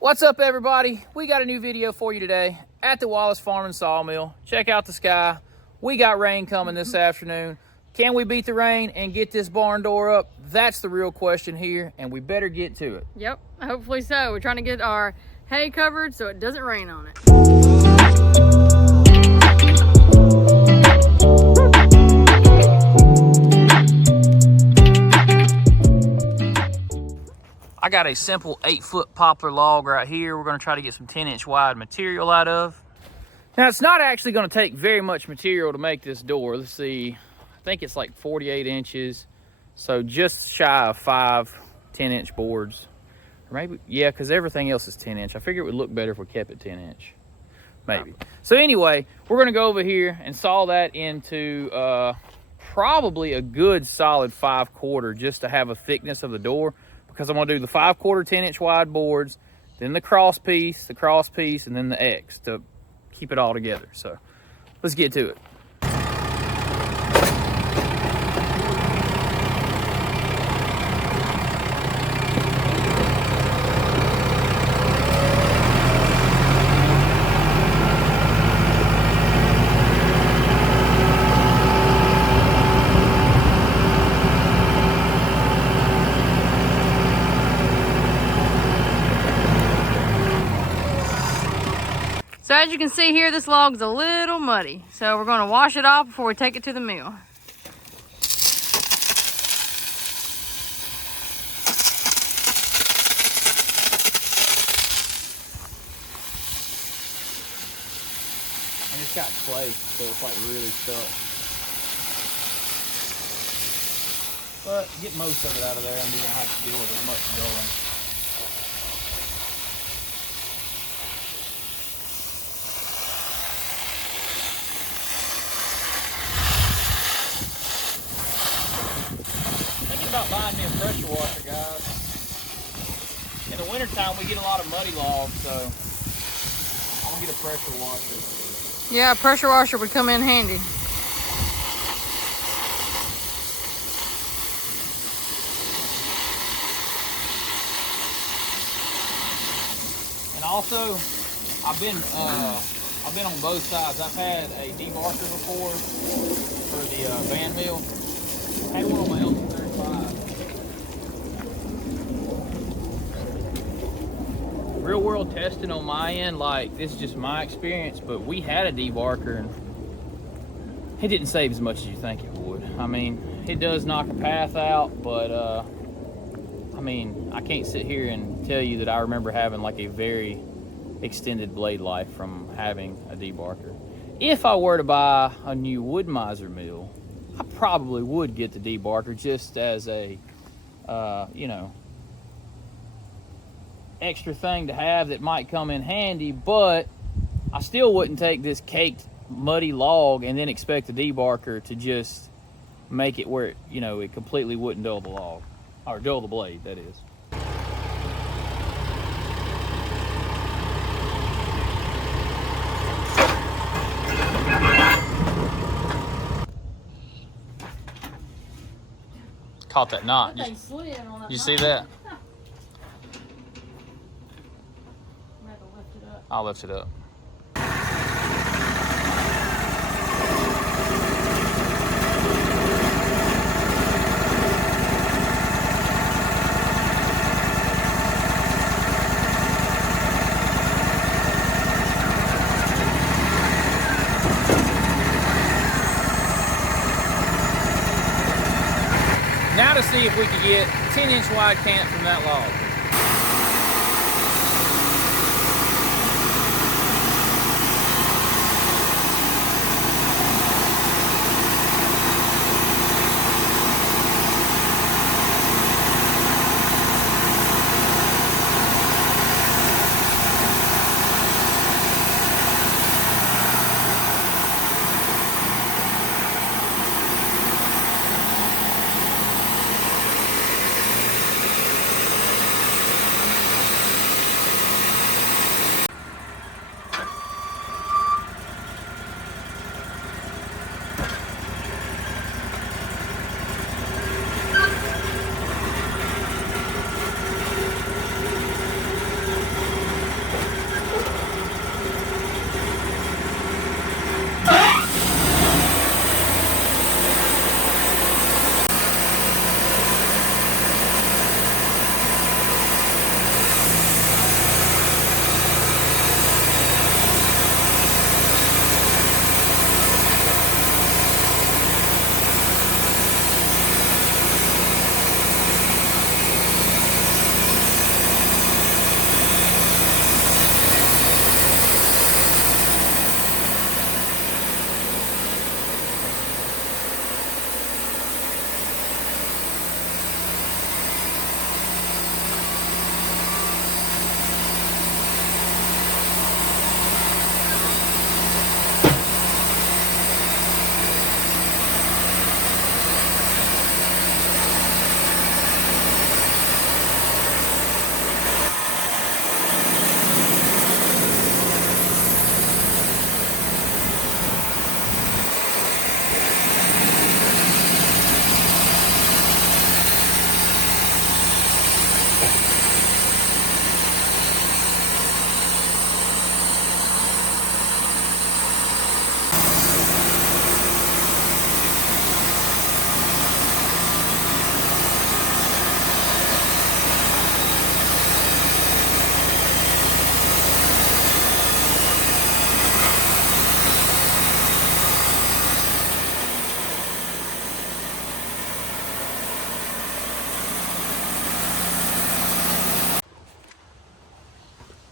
What's up, everybody? We got a new video for you today at the Wallace Farm and Sawmill. Check out the sky. We got rain coming this afternoon. Can we beat the rain and get this barn door up? That's the real question here, and we better get to it. Yep, hopefully so. We're trying to get our hay covered so it doesn't rain on it. I got a simple 8-foot poplar log right here. We're gonna try to get some 10-inch wide material out of. Now, it's not actually gonna take very much material to make this door. Let's see, I think it's like 48 inches. So just shy of 5 10-inch boards. Or maybe, yeah, because everything else is 10-inch. I figure it would look better if we kept it 10-inch. Maybe. So anyway, we're gonna go over here and saw that into probably a good solid 5/4 just to have a thickness of the door. Because I'm gonna do the 5/4 10-inch wide boards, then the cross piece, and then the X to keep it all together. So let's get to it. So as you can see here, this log's a little muddy. So we're gonna wash it off before we take it to the mill. And it's got clay, so it's like really stuck. But get most of it out of there and we won't have to deal with as much going. About buying me a pressure washer, guys. In the wintertime we get a lot of muddy logs, so I'm gonna get a pressure washer. Yeah, a pressure washer would come in handy. And also, I've been on both sides. I've had a debarker before for the van mill. I had one on my Elton 35. Real world testing on my end, like this is just my experience, but we had a debarker and it didn't save as much as you think it would. I mean, it does knock a path out, but I mean, I can't sit here and tell you that I remember having like a very extended blade life from having a debarker. If I were to buy a new wood miser mill, I probably would get the debarker just as a, you know, extra thing to have that might come in handy, but I still wouldn't take this caked muddy log and then expect the debarker to just make it where, you know, it completely wouldn't dull the log, or dull the blade, that is. Caught that knot. You see that? I'll lift it up. Now to see if we could get 10-inch wide cant from that log.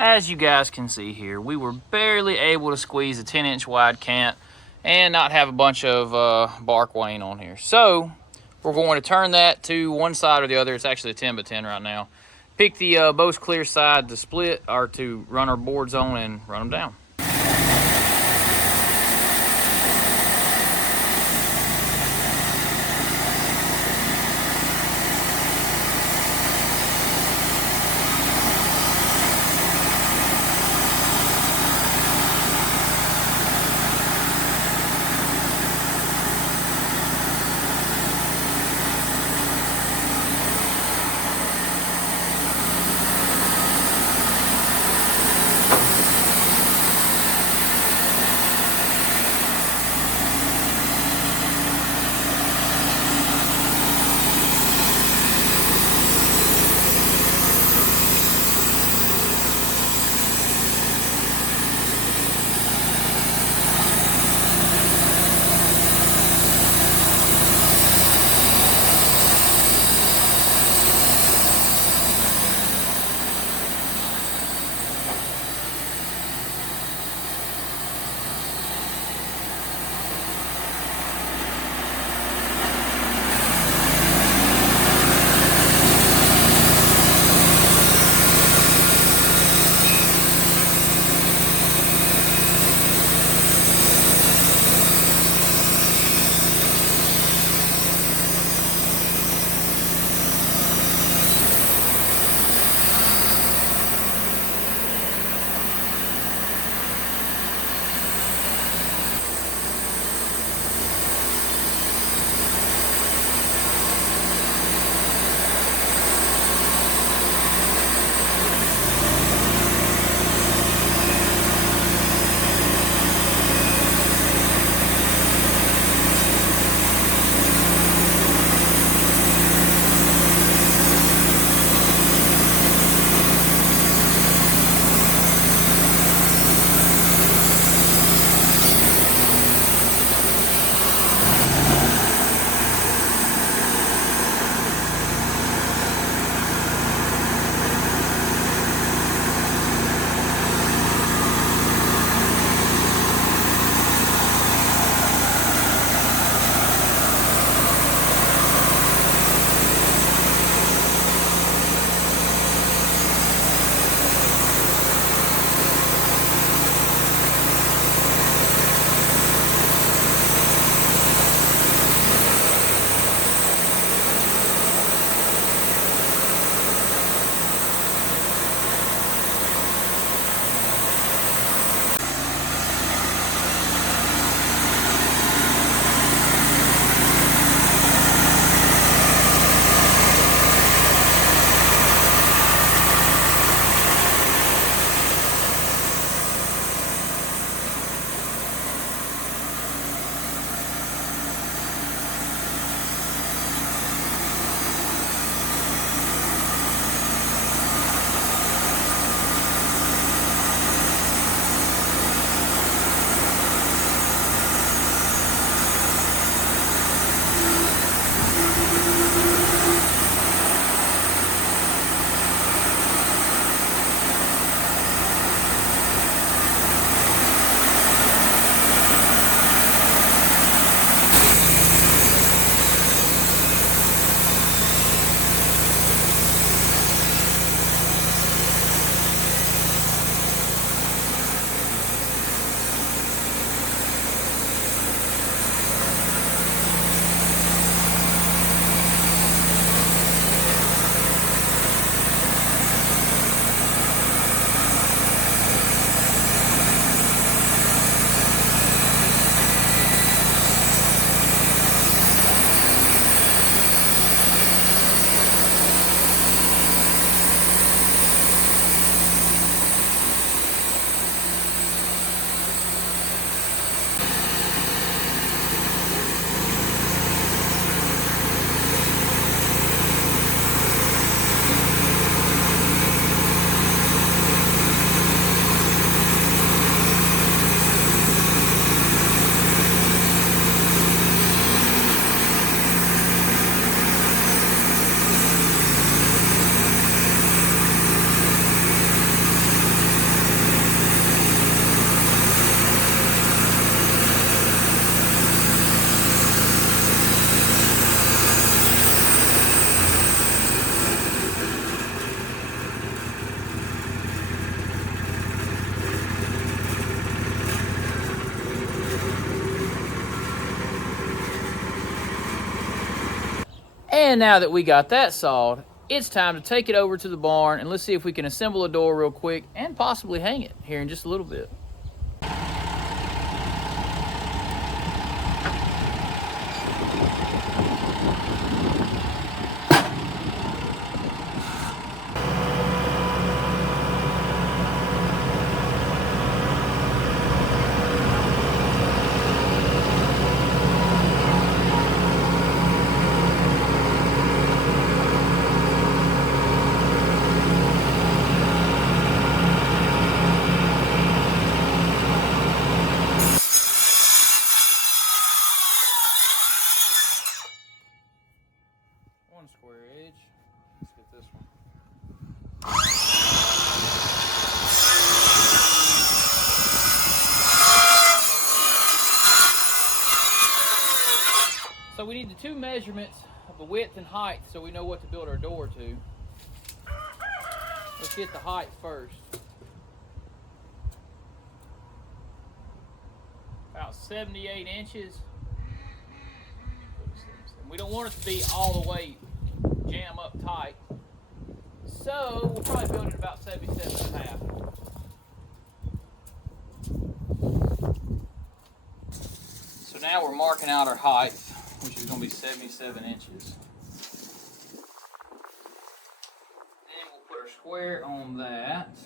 as you guys can see here, we were barely able to squeeze a 10-inch wide cant and not have a bunch of bark wane on here. So we're going to turn that to one side or the other. It's actually a 10x10 right now. Pick the most clear side to split or to run our boards on and run them down. And now that we got that sawed, it's time to take it over to the barn and let's see if we can assemble a door real quick and possibly hang it here in just a little bit. One square edge. Let's get this one. So we need the two measurements of the width and height so we know what to build our door to. Let's get the height first. About 78 inches. We don't want it to be all the way jam up tight. So we'll probably build it about 77 and a half. So now we're marking out our height, which is going to be 77 inches. Then we'll put our square on that.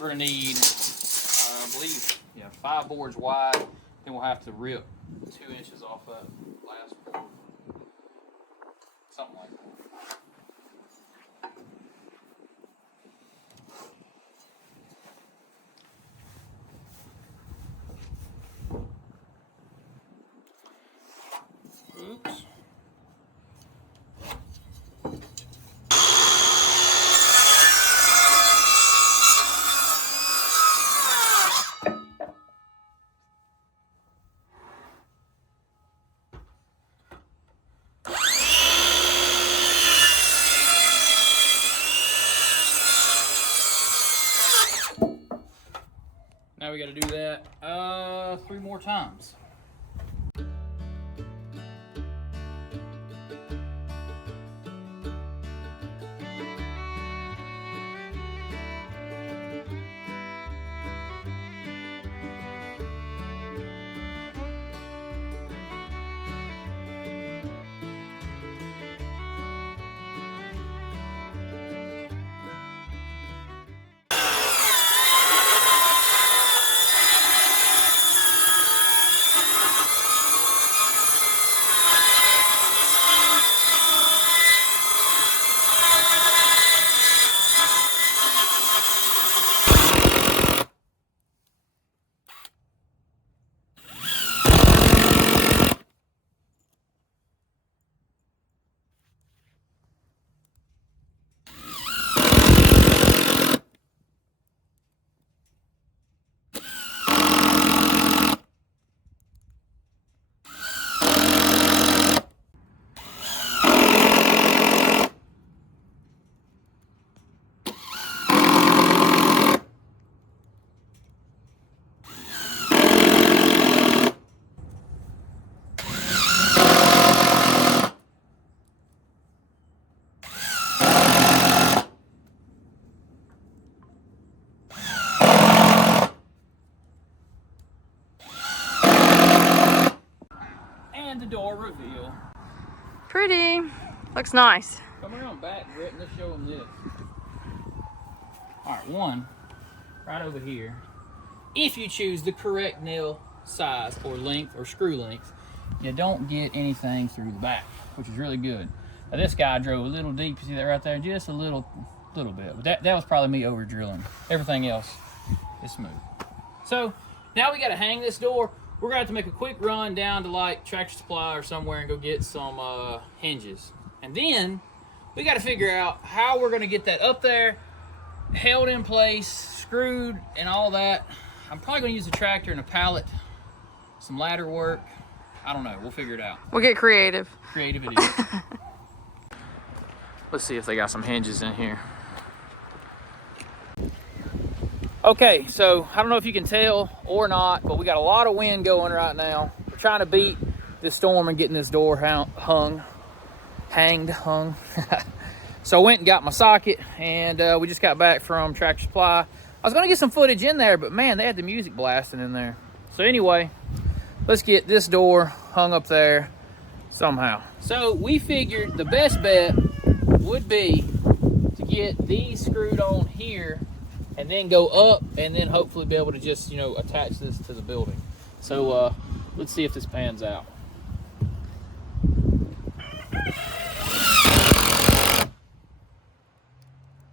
We're going to need, I believe, 5 boards wide. Then we'll have to rip 2 inches off that last board. Something like that. Oops. Now we got to do that 3 more times. And the door reveal. Pretty. Looks nice. Come around back, Britt, and let's show them this. Alright, one right over here. If you choose the correct nail size or length or screw length, you don't get anything through the back, which is really good. Now this guy drove a little deep, you see that right there? Just a little bit. But that was probably me over drilling. Everything else is smooth. So now we gotta hang this door. We're gonna have to make a quick run down to like Tractor Supply or somewhere and go get some hinges. And then we gotta figure out how we're gonna get that up there, held in place, screwed, and all that. I'm probably gonna use a tractor and a pallet, some ladder work. I don't know, we'll figure it out. We'll get creative. Creative it is. Let's see if they got some hinges in here. Okay, so I don't know if you can tell or not, but we got a lot of wind going right now. We're trying to beat this storm and getting this door hung. hung. So I went and got my socket, and we just got back from Tractor Supply. I was gonna get some footage in there, but man, they had the music blasting in there. So anyway, let's get this door hung up there somehow. So we figured the best bet would be to get these screwed on here and then go up and then hopefully be able to just, you know, attach this to the building. So let's see if this pans out.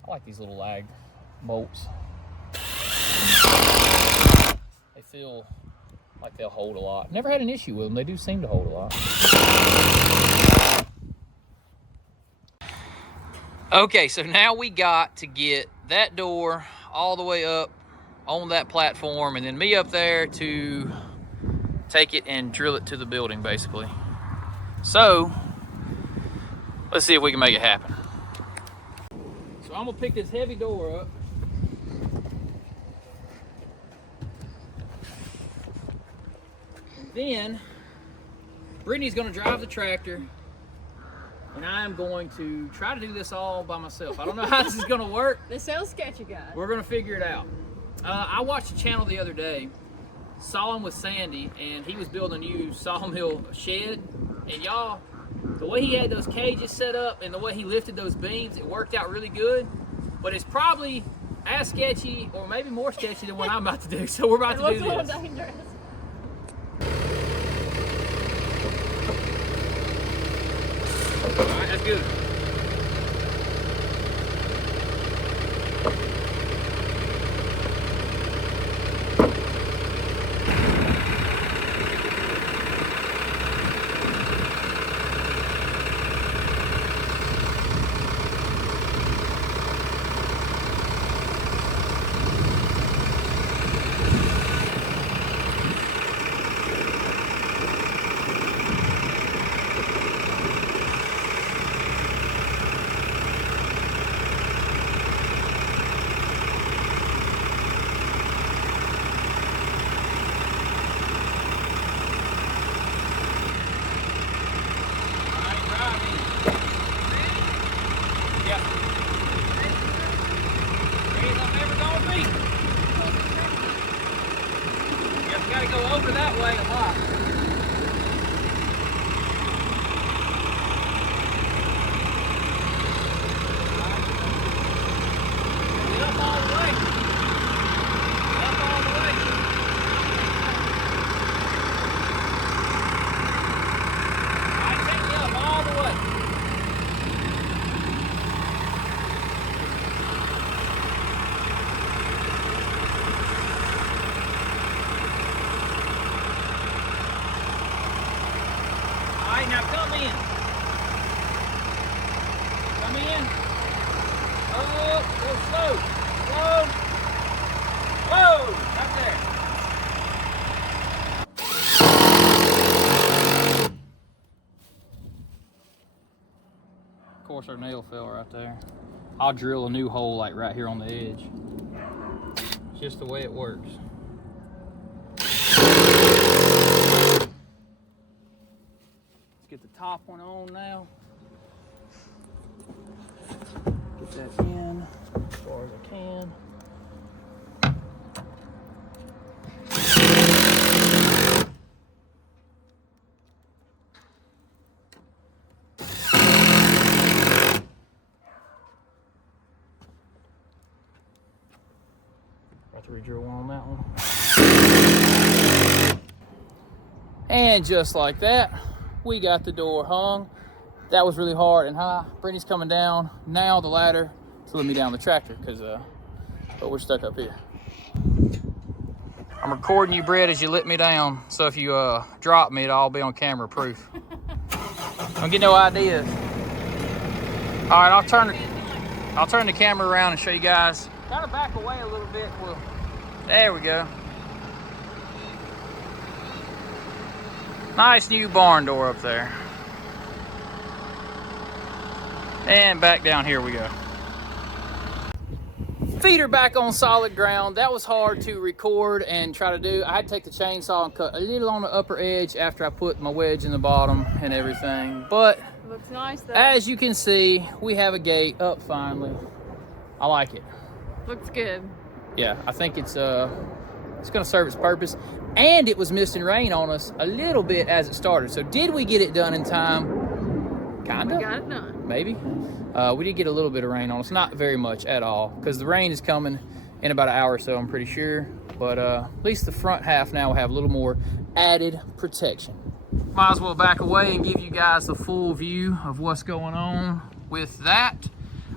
I like these little lag bolts. They feel like they'll hold a lot. Never had an issue with them. They do seem to hold a lot. Okay, so now we got to get that door all the way up on that platform, and then me up there to take it and drill it to the building, basically. So let's see if we can make it happen. So I'm gonna pick this heavy door up. Then Brittany's gonna drive the tractor, and I'm going to try to do this all by myself. I don't know how this is gonna work. This sounds sketchy, guys. We're gonna figure it out. I watched a channel the other day, Sawing with Sandy, and he was building a new sawmill shed. And y'all, the way he had those cages set up and the way he lifted those beams, it worked out really good. But it's probably as sketchy, or maybe more sketchy than what I'm about to do. So we're about to do this. It looks a little dangerous. All right, that's good. Gotta go over that way a lot. Get up all the way. Up all the way. All right, take me up all the way. Now come in. Come in. Oh, go slow. Slow. Whoa, right there. Of course, our nail fell right there. I'll drill a new hole like right here on the edge. It's just the way it works. Get the top one on now. Get that in as far as I can. Got to re-drill one on that one. And just like that, we got the door hung. That was really hard and high. Brittany's coming down now the ladder to let me down the tractor, because but we're stuck up here. I'm recording you, Britt, as you let me down. So if you drop me, it'll all be on camera proof. Don't get no ideas. All right, I'll turn the camera around and show you guys. Kind of back away a little bit. There we go. Nice new barn door up there. And back down here we go. feet are back on solid ground. That was hard to record and try to do. I had to take the chainsaw and cut a little on the upper edge after I put my wedge in the bottom and everything. But It looks nice though. as you can see, we have a gate up finally. I like it. Looks good. Yeah, I think it's gonna serve its purpose. And it was misting rain on us a little bit as it started. So did we get it done in time? Kinda. We got it done. Maybe. We did get a little bit of rain on us, not very much at all, because the rain is coming in about an hour or so, I'm pretty sure. But at least the front half now will have a little more added protection. Might as well back away and give you guys the full view of what's going on with that.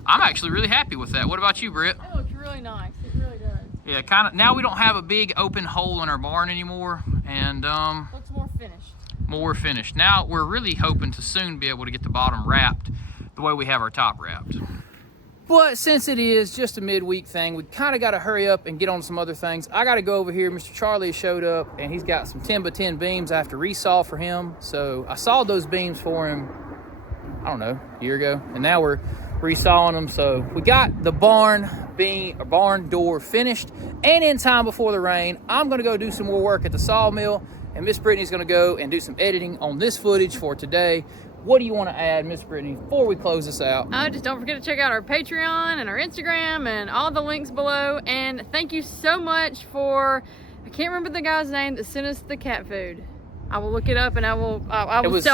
I'm actually really happy with that. What about you, Britt? It looks really nice. It really does. Yeah, kind of. Now we don't have a big open hole in our barn anymore, and Looks more finished. more finished. Now we're really hoping to soon be able to get the bottom wrapped the way we have our top wrapped. But since it is just a midweek thing, we kind of got to hurry up and get on some other things. I got to go over here. Mr. Charlie showed up, and he's got some 10x10 beams I have to resaw for him. So I sawed those beams for him, I don't know, a year ago, and now we're resawing them. So we got the barn door finished and in time before the rain. I'm going to go do some more work at the sawmill, and Miss Brittany's going to go and do some editing on this footage for today. What do you want to add, Miss Brittany, before we close this out? Just don't forget to check out our Patreon and our Instagram and all the links below. And thank you so much for, I can't remember the guy's name that sent us the cat food. I will look it up and I will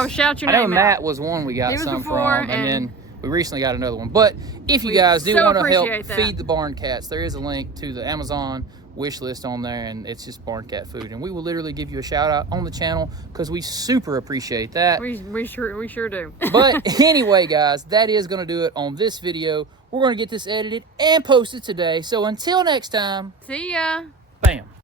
shout your name out. I know Matt was one we got some from, and then we recently got another one. But if you guys do want to help feed the barn cats, there is a link to the Amazon wish list on there, and it's just barn cat food, and we will literally give you a shout out on the channel because we super appreciate that. We sure do. But anyway, guys, that is going to do it on this video. We're going to get this edited and posted today. So until next time, see ya. Bam.